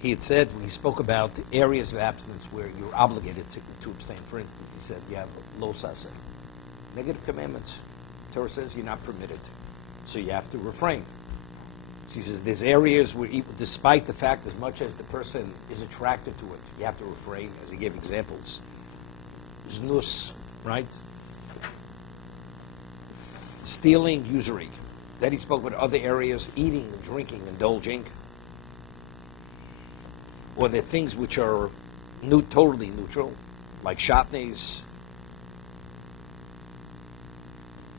he had said, when he spoke about areas of abstinence where you're obligated to abstain. For instance, he said you have lo sase, negative commandments. Torah says you're not permitted, so you have to refrain. So he says there's areas where, despite the fact as much as the person is attracted to it, you have to refrain, as he gave examples. Znus, right? Stealing, usury. Then he spoke about other areas, eating and drinking, indulging. Or the things which are totally neutral, like shatnez.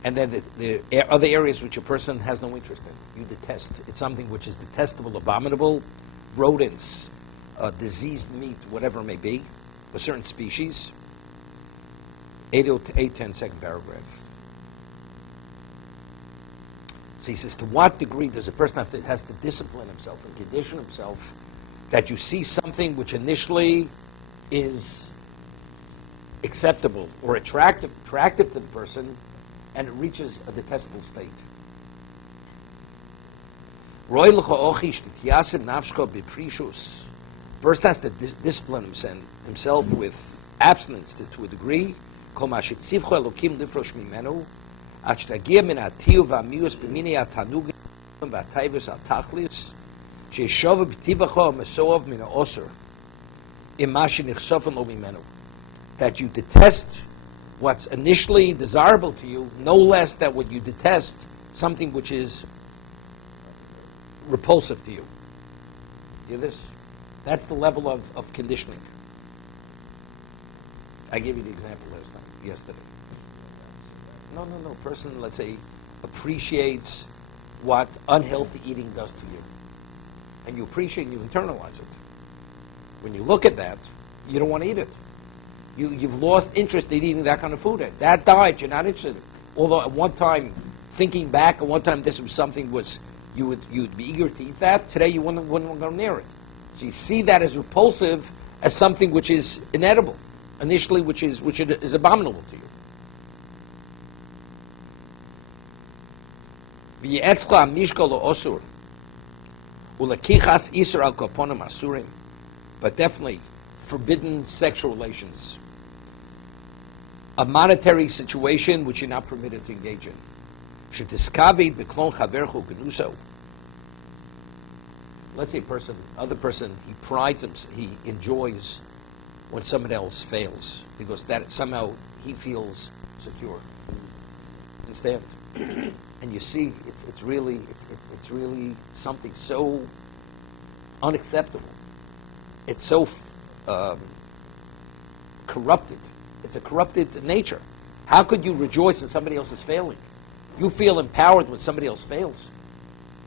And then the other areas which a person has no interest in, you detest. It's something which is detestable, abominable, rodents, diseased meat, whatever it may be, a certain species. 8:10, second paragraph. So he says, to what degree does a person has to discipline himself and condition himself that you see something which initially is acceptable or attractive to the person, and it reaches a detestable state. First has to discipline himself with abstinence to a degree. That you detest what's initially desirable to you, no less than what you detest something which is repulsive to you. You hear this? That's the level of conditioning. I gave you the example yesterday. No. Person, let's say, appreciates what unhealthy eating does to you. And you appreciate and you internalize it. When you look at that, you don't want to eat it. You've lost interest in eating that kind of food. That diet, you're not interested in. Although at one time, thinking back, at one time this was something you'd be eager to eat that. Today you wouldn't go near it. So you see that as repulsive, as something which is inedible. Initially, which is abominable to you. But definitely, forbidden sexual relations. A monetary situation which you're not permitted to engage in. Let's say other person, he prides himself, he enjoys when someone else fails, because that somehow he feels secure. Understand? And you see, it's really something so unacceptable. It's so corrupted. It's a corrupted nature. How could you rejoice in somebody else's failing? You feel empowered when somebody else fails.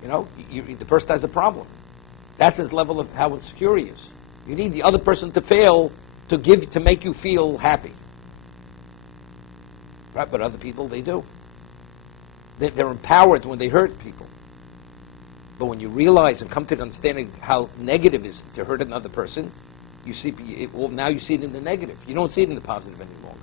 You know, the person has a problem. That's his level of how insecure he is. You need the other person to fail to make you feel happy. Right? But other people, they do. They're empowered when they hurt people. But when you realize and come to the understanding how negative it is to hurt another person, you see, now you see it in the negative. You don't see it in the positive any longer.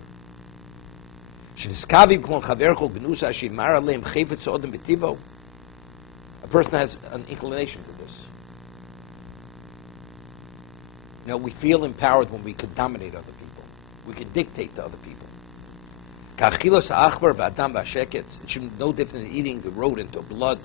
A person has an inclination to this. You know, we feel empowered when we can dominate other people. We can dictate to other people. It should be no different than eating the rodent or blood.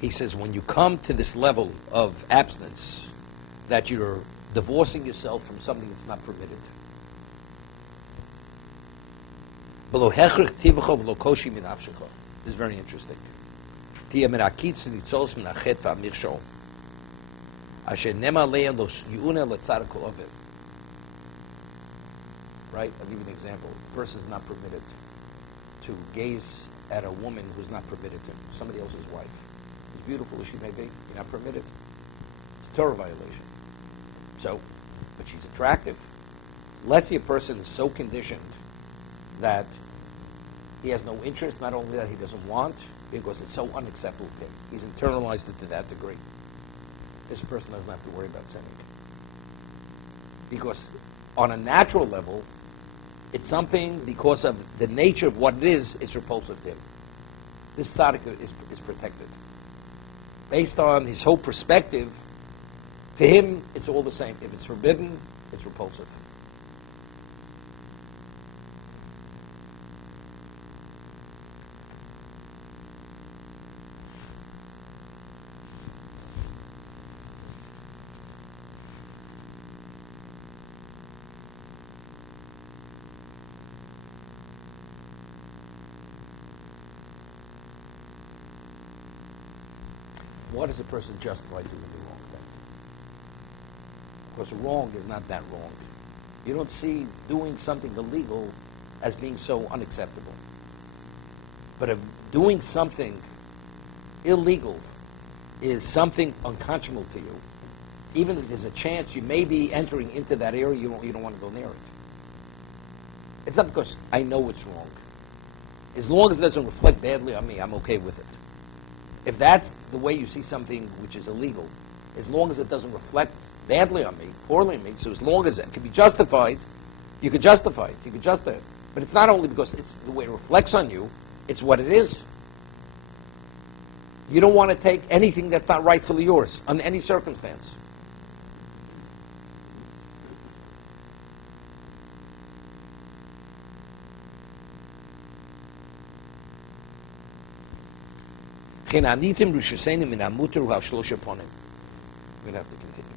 He says, when you come to this level of abstinence, that you're divorcing yourself from something that's not permitted. This is very interesting. Right? I'll give you an example. A person is not permitted to gaze at a woman who's not permitted to, somebody else's wife. As beautiful as she may be, you're not permitted. It's a Torah violation. So, but she's attractive. Let's say a person is so conditioned that he has no interest, not only that he doesn't want, because it's so unacceptable to him. He's internalized it to that degree. This person doesn't have to worry about sinning. Because on a natural level, it's something, because of the nature of what it is, it's repulsive to him. This tzaddik is protected. Based on his whole perspective, to him, it's all the same. If it's forbidden, it's repulsive. What is a person justified doing the wrong thing? Because wrong is not that wrong. You don't see doing something illegal as being so unacceptable. But if doing something illegal is something unconscionable to you, even if there's a chance you may be entering into that area, you don't want to go near it. It's not because I know it's wrong. As long as it doesn't reflect badly on me, I'm okay with it. If that's the way you see something which is illegal, as long as it doesn't reflect badly on me, poorly on me, so as long as it can be justified, you can justify it. You can justify it. But it's not only because it's the way it reflects on you, it's what it is. You don't want to take anything that's not rightfully yours, under any circumstance. We're going to have to continue.